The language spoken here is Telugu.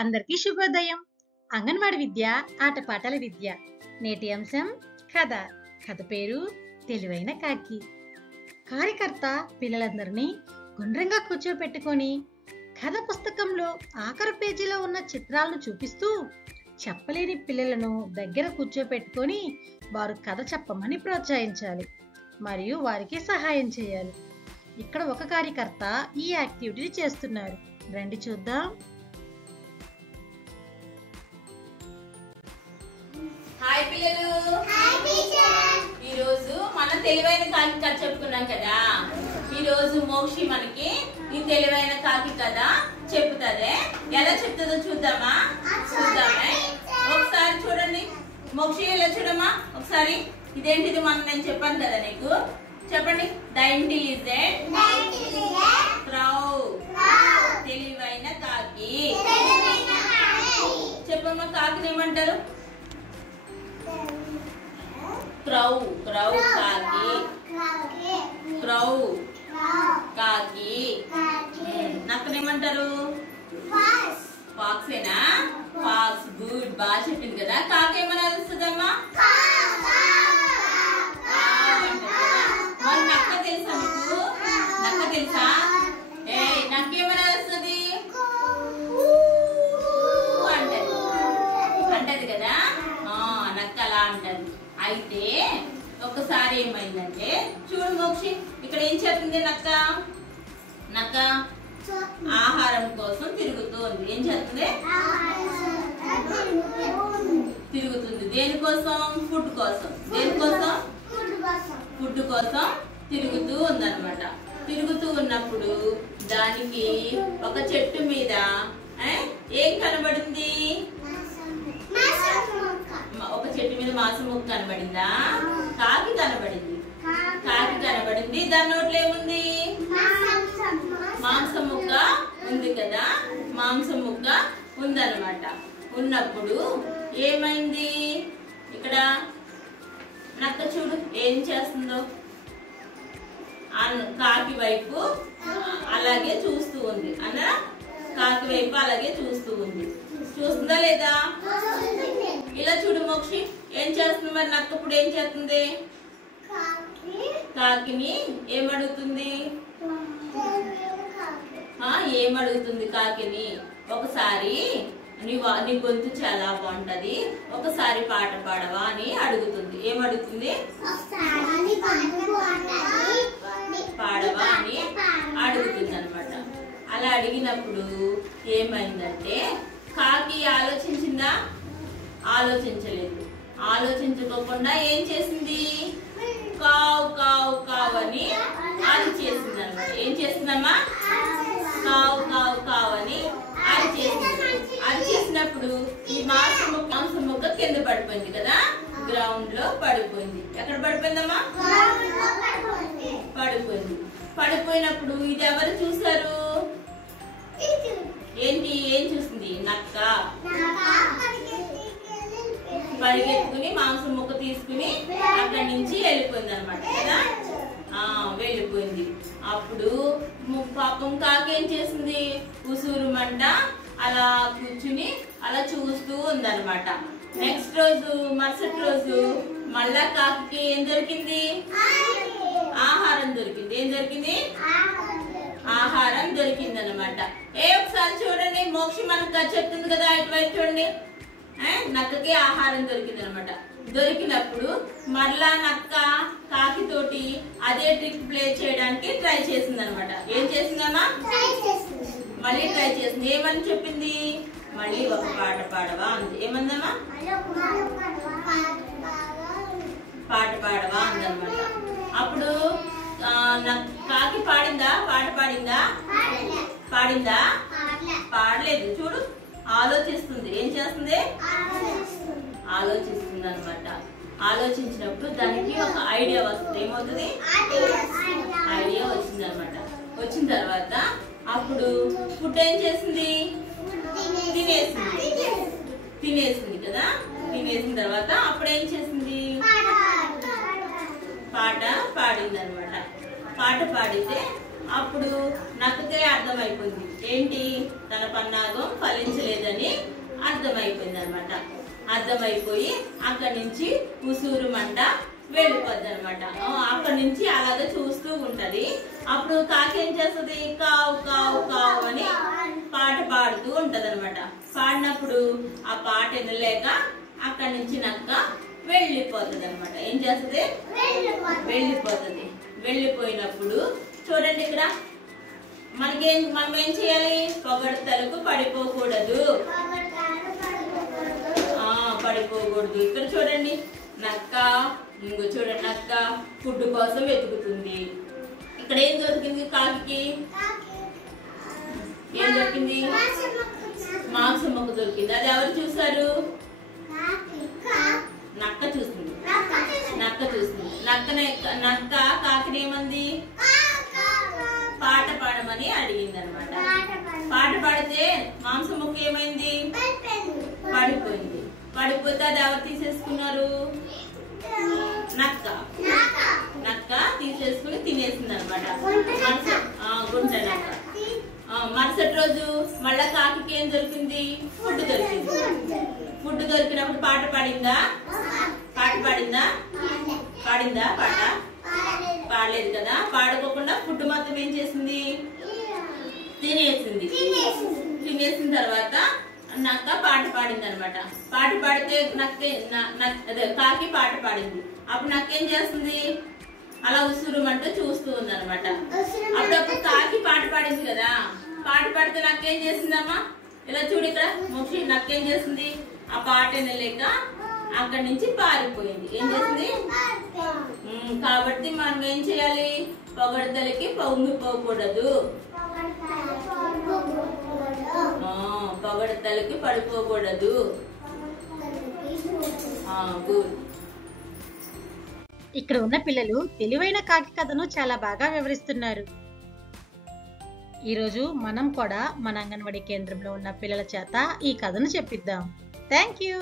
అందరికీ శుభోదయం. అంగన్వాడి విద్య ఆటపాటల విద్య. నేటి అంశం కథ. కథ పేరు తెలివైన కాకి. కార్యకర్త పిల్లలందరినీ గుండ్రంగా కూర్చోపెట్టుకొని కథ పుస్తకంలో ఆఖరు పేజీలో ఉన్న చిత్రాలను చూపిస్తూ చెప్పలేని పిల్లలను దగ్గర కూర్చోపెట్టుకొని వారు కథ చెప్పమని ప్రోత్సహించాలి మరియు వారికి సహాయం చేయాలి. ఇక్కడ ఒక కార్యకర్త ఈ యాక్టివిటీ చేస్తున్నారు. రండి చూద్దాం. హాయ్ పిల్లలు. ఈ రోజు మన తెలివైన కాకి కథ చెప్పుకున్నాం కదా. ఈ రోజు మోక్షి మనకి ఈ తెలివైన కాకి కథ చెప్తాదే. ఎలా చెప్తుందో చూద్దామా? చూద్దామే. ఒకసారి చూడండి మోక్షి, ఎలా చూడమ్మా ఒకసారి. ఇదేంటిది? నేను చెప్పాను కదా నీకు. చెప్పండి. The intelligent క్రౌ. తెలివైన కాకి. చెప్పమ్మా, కాకిని ఏమంటారు? క్రౌ. క్రౌ కాకి. క్రౌ కాకి. నక్కనేమంటారు? ఫాక్సేనా? ఫాక్స్. గుడ్, బాగా చెప్పింది కదా. కాకి ఏమని అరుస్తుందమ్మా? మరి నక్క తెలుసా మీకు? నక్క తెలుసా? ఏ నక్క ఏమని అరుస్తుంది? అంటది కదా. నక్క అలా అంటది. అయితే ఒకసారి ఏమైందంటే, చూడు మోక్షి, ఇక్కడ ఏం చేస్తుంది నక్క? నక్క ఆహారం కోసం తిరుగుతుంది. ఏం చేస్తుంది? తిరుగుతుంది. దేనికోసం? ఫుడ్ కోసం. దేనికోసం? ఫుడ్ కోసం తిరుగుతూ ఉందన్నమాట. తిరుగుతూ ఉన్నప్పుడు దానికి ఒక చెట్టు మీద ఏం కనబడింది? ఒక చెట్టు మీద మాంసం ముక్క కనబడిందా? కాకి కనబడింది. కాకి కనబడింది. దాని నోట్లో ఏముంది? మాంసం ముక్క ఉంది కదా. మాంసం ముక్క ఉందన్నమాట. ఉన్నప్పుడు ఏమైంది? ఇక్కడ నక్క చూడు ఏం చేస్తుందో. కాకి వైపు అలాగే చూస్తూ ఉంది. అన్న కాకి వైపు అలాగే చూస్తూ ఉంది. చూస్తుందా లేదా? ఇలా చూడు మోక్షి, ఏం చేస్తుంది మరి నక్క? ఇప్పుడు ఏం చేస్తుంది? కాకిని ఏమడుగుతుంది? ఏమడుగుతుంది కాకిని? ఒకసారి నీ గొంతు చాలా బాగుంటది, ఒకసారి పాట పాడవా అని అడుగుతుంది. ఏమడుగుతుంది? పాడవా అని అడుగుతుంది అనమాట. అలా అడిగినప్పుడు ఏమైందంటే, కాకి ఆలోచించిందా? ఆలోచించలేదు. ఆలోచించుకోకుండా ఏం చేసింది? కావు కావు కావు అని అది చేసింది అనమాట. ఏం చేసిందమ్మా? కావు కావు కావు అని అది చేసింది. అది చేసినప్పుడు ఈ మాంసం ముక్క కింద పడిపోయింది కదా. గ్రౌండ్ లో పడిపోయింది. ఎక్కడ పడిపోయిందమ్మా? పడిపోయింది. పడిపోయినప్పుడు ఇది ఎవరు చూసారు? ఏంటి? ఏం చూసింది? నక్క పరిగెత్తుకుని మాంసం ముక్క తీసుకుని అక్కడి నుంచి వెళ్ళిపోయింది అనమాట కదా. వెళ్ళిపోయింది. అప్పుడు పాపం కాకి ఏం చేసింది? ఉసూరు మంట అలా కూర్చుని అలా చూస్తూ ఉందన్నమాట. నెక్స్ట్ రోజు, మరుసటి రోజు మళ్ళా కాకి ఏం దొరికింది? ఆహారం దొరికింది. ఏం దొరికింది? ఆహారం దొరికింది అనమాట. ఒకసారి చూడండి, మోక్షి మనకు చెప్తుంది కదా, ఇటువైపు చూడండి. నక్కకి ఆహారం దొరికింది అనమాట. దొరికినప్పుడు మళ్ళా నక్క కాకి తోటి అదే ట్రిక్ ప్లే చేయడానికి ట్రై చేసింది అనమాట. ఏం చేసిందమ్మా? మళ్ళీ ట్రై చేసింది. ఏమని చెప్పింది? మళ్ళీ ఒక పాట పాడవా అంది. ఏమందమ్మా? పాట పాడవా అందనమాట. అప్పుడు కాకి పాడిందా? పాట పాడిందా? పాడిందా? పాడలేదు. చూడు, ఆలోచిస్తుంది. ఏం చేస్తుంది? ఆలోచిస్తుంది అనమాట. ఆలోచించినప్పుడు దానికి ఒక ఐడియా వస్తుంది. ఏమవుతుంది? ఐడియా వచ్చింది అనమాట. వచ్చిన తర్వాత అప్పుడు ఫుడ్ ఏం చేసింది? తినేసింది కదా. తినేసిన తర్వాత అప్పుడు ఏం చేసింది? పాట పాడింది అనమాట. పాట పాడితే అప్పుడు నక్కకే అర్థమైపోయింది ఏంటి తన పన్నాగం ఫలించలేదని అర్థమైపోయింది అనమాట. అర్థమైపోయి అక్కడి నుంచి ఉసూరుమంట వెళ్ళిపోద్ది అనమాట. అక్కడి నుంచి అలాగే చూస్తూ ఉంటది. అప్పుడు కాకి ఏం చేస్తుంది, కావు కావు కావు అని పాట పాడుతూ ఉంటది అనమాట. పాడినప్పుడు ఆ పాట వినలేక అక్కడి నుంచి నక్క వెళ్ళిపోతుంది అనమాట. ఏం చేస్తుంది, వెళ్ళిపోతుంది. వెళ్ళిపోయినప్పుడు చూడండి ఇక్కడ మనం ఏం చేయాలి, పొగడ్తలకు పడిపోకూడదు. పడిపోకూడదు. ఇక్కడ చూడండి నక్క, చూడండి నక్క ఫుడ్ కోసం వెతుకుతుంది. ఇక్కడ ఏం దొరికింది కాకి, ఏం దొరికింది, మాంసం మొక్క దొరికింది. అది ఎవరు చూసారు, నక్క చూస్తుంది. నక్క చూస్తుంది. నక్క కాకిని ఏమంది, పాట పాడమని అడిగింది అనమాట. పాట పాడితే మాంసం మొక్క ఏమైంది, పడిపోయింది. పడిపోతే అది ఎవరు తీసేసుకున్నారు, నక్క తీసేసుకుని తినేసింది అనమాట. గుంట నక్క. మరుసటి రోజు మళ్ళా కాకి ఏం దొరికింది, ఫుడ్ దొరికింది. ఫుడ్ దొరికినప్పుడు పాట పాడిందా, పాట పాడిందా, పాట పాడలేదు కదా. పాడుకోకుండా ఫుడ్ మొత్తం ఏం చేసింది, తినేసింది. తినేసిన తర్వాత నక్క పాట పాడింది అనమాట. పాట పాడితే కాకి పాట పాడింది. అప్పుడు నక్కేం చేస్తుంది, అలా ఉసురుమంటూ చూస్తూ ఉంది అనమాట. అప్పుడప్పుడు కాకి పాట పాడింది కదా, పాట పాడితే నక్కేం చేసిందమ్మా, ఇలా చూడు ఇక్కడ మోక్షి నక్కేం చేసింది, ఆ పాట వినలేక అక్కడి నుంచి పారిపోయింది. ఏం చేసింది, కాబట్టి మనం ఏం చేయాలి, పొగడ్తలకి పొంగిపోకూడదు, పొగడ్తలకి పడిపోకూడదు. గుడ్. ఇక్కడ ఉన్న పిల్లలు తెలివైన కాకి కథను చాలా బాగా వివరిస్తున్నారు. ఈరోజు మనం కూడా మన అంగన్వాడీ కేంద్రంలో ఉన్న పిల్లల చేత ఈ కథను చెప్పిద్దాం. Thank you.